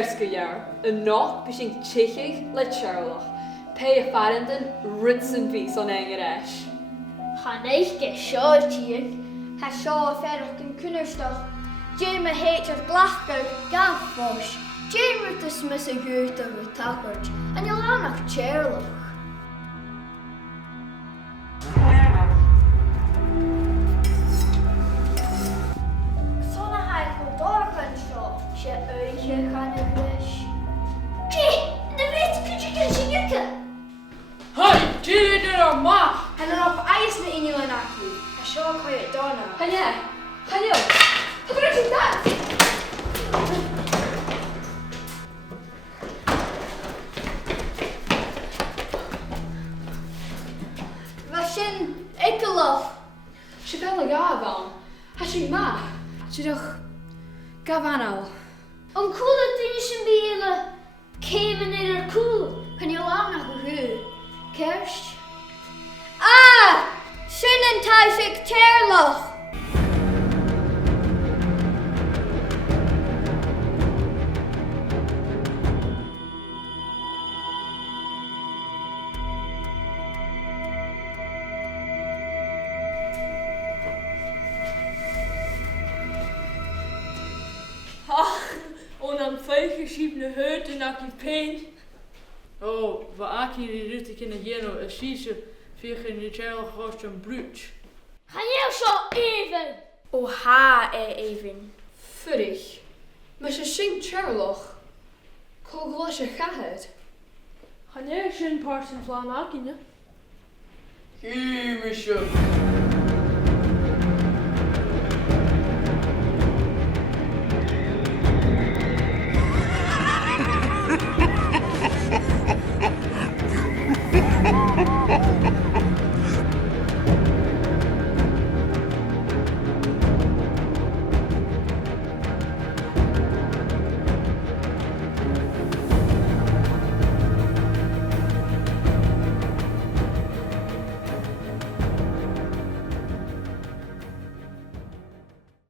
Sgoil, een nog begint tchig le Charloch. Pay a farenden roots and bees on Engeresh. Hanneich ge shortien. Ha shaw ferch in kunnerstoch. Jame heet er glachger gafbosh. Jame de smisse gute with tappert. En you'll have nog chairloch. Je uitje gaan in wish. Gee, de wit kun je kunnen zien. Hoi, jullie doen er maar. En dan op ijs naar in je nakje. En zo kan je het doen. Ga je? Wat is dat? Wat zijn ekkelof? Je bent gaaf aan. Has je ma? Je toch gaaf aan al. Een coole dingen bielen. Kemen in er cool. Kan je lang nog goed? Kerst? Ah! Zinnen thuis ik terloch. En dan 5 geschiedene huiden naar die pijn. Oh, we akken die rutte kunnen hier nog een schieze. Via in de channel groot een bruut. Ga je zo even? Oha, even. Furrig. Maar ze zingt Charloch. Koglasje gaat. Ga jij een paar in Plana akken? Chemische. Ha ha ha ha!